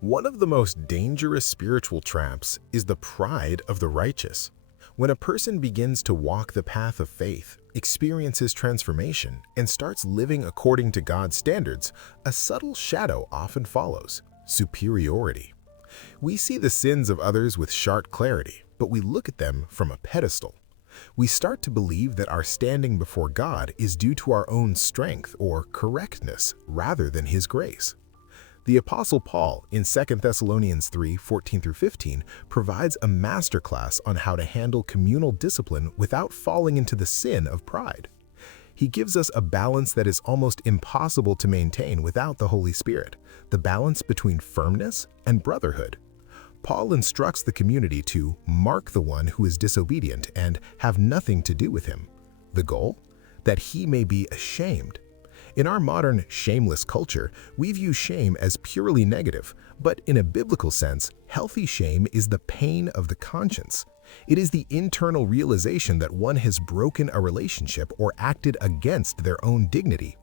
One of the most dangerous spiritual traps is the pride of the righteous. When a person begins to walk the path of faith, experiences transformation, and starts living according to God's standards, a subtle shadow often follows: superiority. We see the sins of others with sharp clarity, but we look at them from a pedestal. We start to believe that our standing before God is due to our own strength or correctness rather than His grace. The Apostle Paul in 2 Thessalonians 3:14-15 provides a masterclass on how to handle communal discipline without falling into the sin of pride. He gives us a balance that is almost impossible to maintain without the Holy Spirit, the balance between firmness and brotherhood. Paul instructs the community to mark the one who is disobedient and have nothing to do with him. The goal? That he may be ashamed. In our modern shameless culture, we view shame as purely negative, but in a biblical sense, healthy shame is the pain of the conscience. It is the internal realization that one has broken a relationship or acted against their own dignity.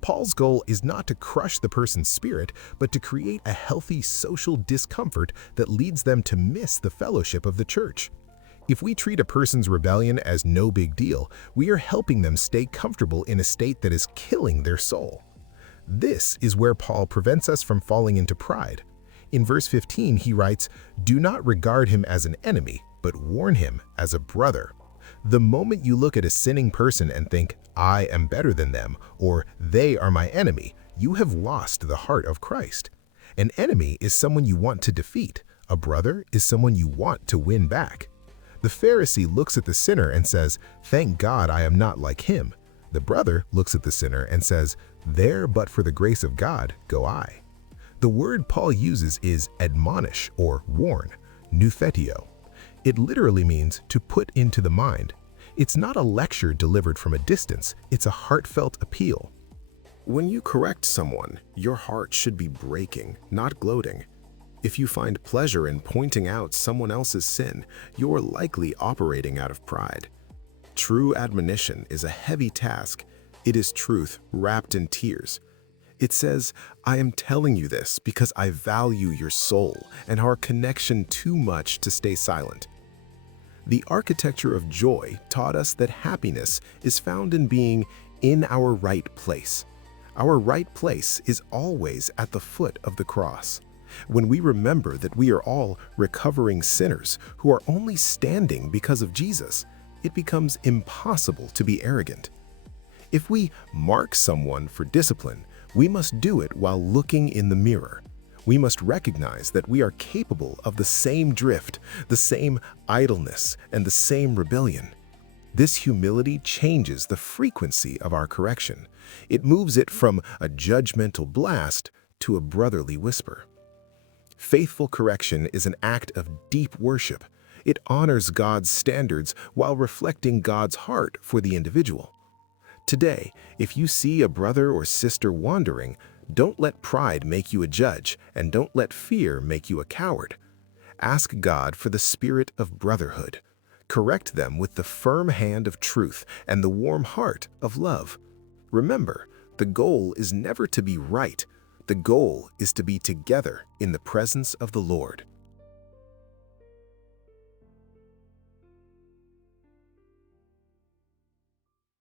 Paul's goal is not to crush the person's spirit, but to create a healthy social discomfort that leads them to miss the fellowship of the church. If we treat a person's rebellion as no big deal, we are helping them stay comfortable in a state that is killing their soul. This is where Paul prevents us from falling into pride. In verse 15, he writes, "Do not regard him as an enemy, but warn him as a brother." The moment you look at a sinning person and think, "I am better than them," or "they are my enemy," you have lost the heart of Christ. An enemy is someone you want to defeat. A brother is someone you want to win back. The Pharisee looks at the sinner and says, "Thank God I am not like him." The brother looks at the sinner and says, "There but for the grace of God go I." The word Paul uses is admonish or warn, nouthetio. It literally means to put into the mind. It's not a lecture delivered from a distance, it's a heartfelt appeal. When you correct someone, your heart should be breaking, not gloating. If you find pleasure in pointing out someone else's sin, you're likely operating out of pride. True admonition is a heavy task. It is truth wrapped in tears. It says, "I am telling you this because I value your soul and our connection too much to stay silent." The architecture of joy taught us that happiness is found in being in our right place. Our right place is always at the foot of the cross. When we remember that we are all recovering sinners who are only standing because of Jesus, it becomes impossible to be arrogant. If we mark someone for discipline, we must do it while looking in the mirror. We must recognize that we are capable of the same drift, the same idleness, and the same rebellion. This humility changes the frequency of our correction. It moves it from a judgmental blast to a brotherly whisper. Faithful correction is an act of deep worship. It honors God's standards while reflecting God's heart for the individual. Today, if you see a brother or sister wandering, don't let pride make you a judge, and don't let fear make you a coward. Ask God for the spirit of brotherhood. Correct them with the firm hand of truth and the warm heart of love. Remember, the goal is never to be right. The goal is to be together in the presence of the Lord.